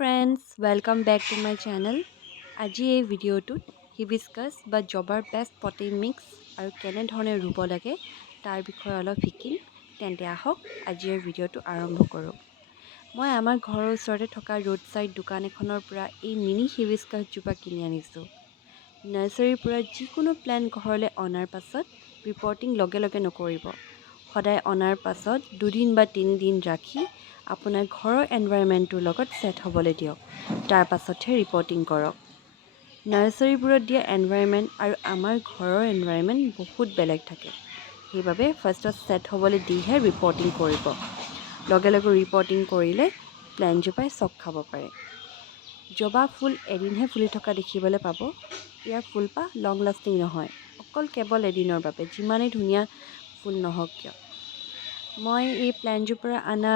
friends, welcome back to my channel. আজি এই ভিডিঅ'টোত হিবিস্কাছ বা জবাৰ বেষ্ট পটিং মিক্স আৰু কেনেধৰণে ৰুব লাগে তাৰ বিষয়ে অলপ শিকিম। তেন্তে আহক আজিৰ ভিডিঅ'টো আৰম্ভ কৰোঁ। মই আমাৰ ঘৰৰ ওচৰতে থকা ৰোড ছাইড দোকান এখনৰ পৰা এই মিনি হিবিস্কাছজোপা কিনি আনিছোঁ। নাৰ্চাৰীৰ পৰা যিকোনো প্লেণ্ট ঘৰলৈ অনাৰ পাছত ৰিপৰ্টিং লগে লগে নকৰিব। সদায় অনাৰ পাছত 2 দিন বা 3 দিন ৰাখি আপোনাৰ ঘৰৰ এনভাইৰনমেণ্টটোৰ লগত ছেট হ'বলৈ দিয়ক। তাৰ পাছতহে ৰিপৰ্টিং কৰক। নাৰ্চাৰীবোৰত দিয়া এনভাইৰনমেণ্ট আৰু আমাৰ ঘৰৰ এনভাইৰনমেণ্ট বহুত বেলেগ থাকে। সেইবাবে ফাৰ্ষ্টত ছেট হ'বলৈ দিহে ৰিপৰ্টিং কৰিব। লগে লগে ৰিপৰ্টিং কৰিলে প্লেণ্টজোপাই চক খাব পাৰে। জবা ফুল এদিনহে ফুলি থকা দেখিবলৈ পাব। ইয়াৰ ফুলপাহ লং লাষ্টিং নহয়, অকল কেৱল এদিনৰ বাবে, যিমানেই ধুনীয়া ফুল নহওক কিয়। মই এই প্লেণ্টজোপাৰ অনা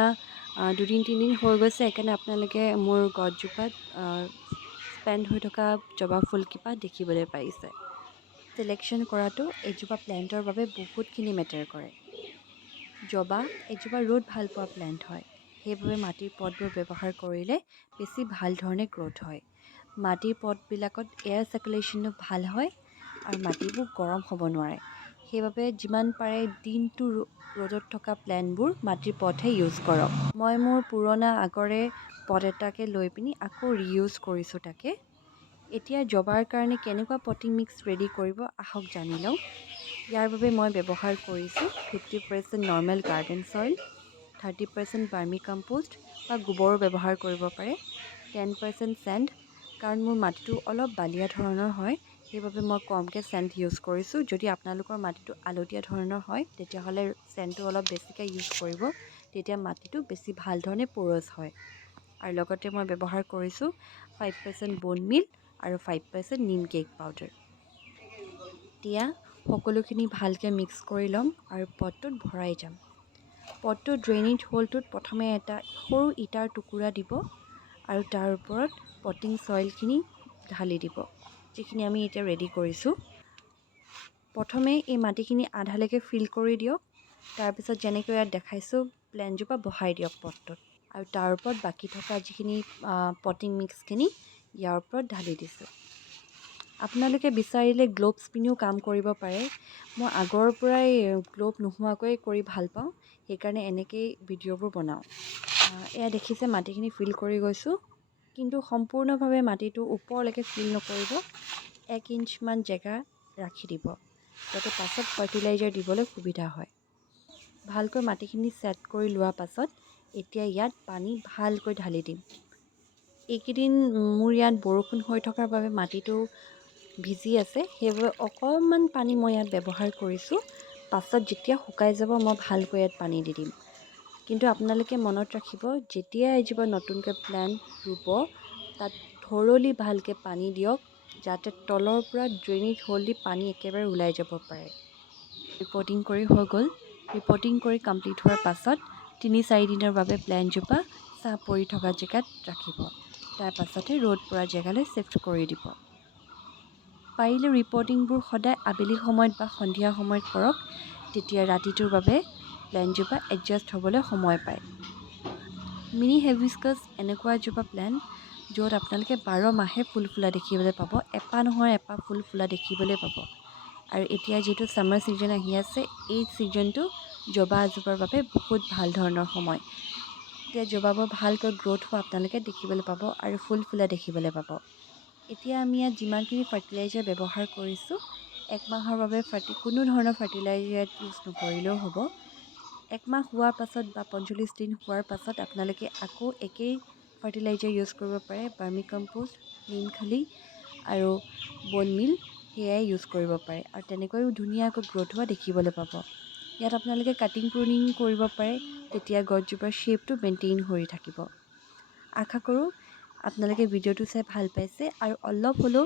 2 দিন 3 দিন হৈ গৈছে, সেইকাৰণে আপোনালোকে মোৰ গছজোপাত স্পেণ্ড হৈ থকা জবা ফুলকেইপাহ দেখিবলৈ পাইছে। চিলেকশ্যন কৰাটো এজোপা প্লেণ্টৰ বাবে বহুতখিনি মেটাৰ কৰে। জবা এজোপা ৰ'দ ভাল পোৱা প্লেণ্ট হয়, সেইবাবে মাটিৰ পটবোৰ ব্যৱহাৰ কৰিলে বেছি ভাল ধৰণে গ্ৰ'থ হয়। মাটিৰ পটবিলাকত এয়াৰ চাৰ্কুলেশ্যনো ভাল হয় আৰু মাটিবোৰ গৰম হ'ব নোৱাৰে। সেইবাবে যিমান পাৰে দিনটো ৰ'দত থকা প্লেণ্টবোৰ মাটিৰ পটহে ইউজ কৰক। মই মোৰ পুৰণা আগৰে পট এটাকে লৈ পিনি আকৌ ৰিইউজ কৰিছোঁ তাকে। এতিয়া জবাৰ কাৰণে কেনেকুৱা পটিং মিক্স ৰেডি কৰিব আহক জানি লওঁ। ইয়াৰ বাবে মই ব্যৱহাৰ কৰিছোঁ 50% নৰ্মেল গাৰ্ডেন চইল, 30% বাৰ্মি কম্পোষ্ট বা গোবৰো ব্যৱহাৰ কৰিব পাৰে, 10% চেণ্ড, কাৰণ মোৰ মাটিটো অলপ বালিয়া ধৰণৰ হয়, সেইবাবে মই কমকৈ চেণ্ড ইউজ কৰিছোঁ। যদি আপোনালোকৰ মাটিটো আলতীয়া ধৰণৰ হয় তেতিয়াহ'লে চেণ্ডটো অলপ বেছিকৈ ইউজ কৰিব, তেতিয়া মাটিটো বেছি ভাল ধৰণে প'ৰছ হয়। আৰু লগতে মই ব্যৱহাৰ কৰিছোঁ 5% বোন মিল আৰু 5% নিম কেক পাউডাৰ। এতিয়া সকলোখিনি ভালকৈ মিক্স কৰি ল'ম আৰু পটটোত ভৰাই যাম। পটটোৰ ড্ৰেইনেজ হ'লটোত প্ৰথমে এটা সৰু ইটাৰ টুকুৰা দিব আৰু তাৰ ওপৰত পটিং চইলখিনি ঢালি দিব, যিখিনি আমি এতিয়া ৰেডি কৰিছোঁ। প্ৰথমে এই মাটিখিনি আধালৈকে ফিল কৰি দিয়ক। তাৰপিছত যেনেকৈ ইয়াত দেখাইছোঁ প্লেণ্টজোপা বহাই দিয়ক পটটোত, আৰু তাৰ ওপৰত বাকী থকা যিখিনি পটিং মিক্সখিনি ইয়াৰ ওপৰত ঢালি দিছোঁ। আপোনালোকে বিচাৰিলে গ্ল'ভছ পিনিও কাম কৰিব পাৰে। মই আগৰ পৰাই গ্ল'ভ নোহোৱাকৈ কৰি ভাল পাওঁ, সেইকাৰণে এনেকৈয়ে ভিডিঅ'বোৰ বনাওঁ। এয়া দেখিছে মাটিখিনি ফিল কৰি গৈছোঁ, কিন্তু সম্পূৰ্ণভাৱে মাটিটো ওপৰলৈকে ফিল নকৰিব। 1 ইঞ্চমান জেগা ৰাখি দিব, যাতে পাছত ফাৰ্টিলাইজাৰ দিবলৈ সুবিধা হয়। ভালকৈ মাটিখিনি ছেট কৰি লোৱা পাছত এতিয়া ইয়াত পানী ভালকৈ ঢালি দিম। এইকেইদিন মোৰ ইয়াত বৰষুণ হৈ থকাৰ বাবে মাটিটো ভিজি আছে, সেইবাবে অকণমান পানী মই ইয়াত ব্যৱহাৰ কৰিছোঁ। পাছত যেতিয়া শুকাই যাব মই ভালকৈ ইয়াত পানী দি দিম। কিন্তু আপোনালোকে মনত ৰাখিব, যেতিয়া এজোপা নতুনকৈ প্লেণ্ট ৰুব তাত থৰলি ভালকৈ পানী দিয়ক, যাতে তলৰ পৰা ড্ৰেইনেজ হ'ল দি পানী একেবাৰে ওলাই যাব পাৰে। ৰিপৰ্টিং কৰি হৈ গ'ল। ৰিপৰ্টিং কৰি কমপ্লিট হোৱাৰ পাছত 3-4 দিনৰ বাবে প্লেণ্টজোপা ছাঁ পৰি থকা জেগাত ৰাখিব। তাৰ পাছতে ৰ'দ পৰা জেগালৈ শ্বিফ্ট কৰি দিব। পাৰিলে ৰিপৰ্টিংবোৰ সদায় আবেলি সময়ত বা সন্ধিয়া সময়ত কৰক, তেতিয়া ৰাতিটোৰ বাবে প্লেণ্টজোপা এডজাষ্ট হ'বলৈ সময় পায়। মিনি হিবিস্কাছ এনেকুৱা এজোপা প্লেণ্ট য'ত আপোনালোকে 12 মাহে ফুল ফুলা দেখিবলৈ পাব, এপাহ নহয় এপাহ ফুল ফুলা দেখিবলৈ পাব। আৰু এতিয়া যিহেতু ছামাৰ ছিজন আহি আছে, এই ছিজনটো জবা এজোপাৰ বাবে বহুত ভাল ধৰণৰ সময়। এতিয়া জবাবোৰ ভালকৈ গ্ৰ'থ হোৱা আপোনালোকে দেখিবলৈ পাব আৰু ফুল ফুলা দেখিবলৈ পাব। এতিয়া আমি ইয়াত যিমানখিনি ফাৰ্টিলাইজাৰ ব্যৱহাৰ কৰিছোঁ, 1 মাহৰ বাবে কোনো ধৰণৰ ফাৰ্টিলাইজাৰ ইউজ নকৰিলেও হ'ব। 1 মাহ হোৱাৰ পাছত বা 45 দিন হোৱাৰ পাছত আপোনালোকে আকৌ একেই ফাৰ্টিলাইজাৰ ইউজ কৰিব পাৰে। বাৰ্মি কম্পোষ্ট, নিম খালি আৰু বোন মিল সেয়াই ইউজ কৰিব পাৰে, আৰু তেনেকৈও ধুনীয়াকৈ গ্ৰ'থ হোৱা দেখিবলৈ পাব। ইয়াত আপোনালোকে কাটিং প্ৰুনিং কৰিব পাৰে, তেতিয়া গছজোপাৰ শ্বেপটো মেইনটেইন হৈ থাকিব। আশা কৰোঁ আপোনালোকে ভিডিঅ'টো চাই ভাল পাইছে আৰু অলপ হ'লেও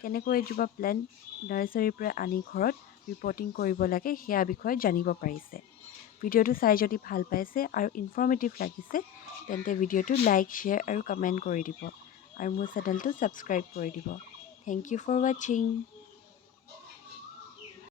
কেনেকৈ এজোপা প্লেণ্ট নাৰ্চাৰীৰ পৰা আনি ঘৰত ৰিপৰ্টিং কৰিব লাগে সেয়া বিষয়ে জানিব পাৰিছে। ভিডিঅ'টো চাই যদি ভাল পাইছে আৰু ইনফৰ্মেটিভ লাগিছে তেন্তে ভিডিঅ'টো লাইক, শ্বেয়াৰ আৰু কমেণ্ট কৰি দিব, আৰু মোৰ চেনেলটো ছাবস্ক্ৰাইব কৰি দিব। থেংক ইউ ফৰ ৱাচিং।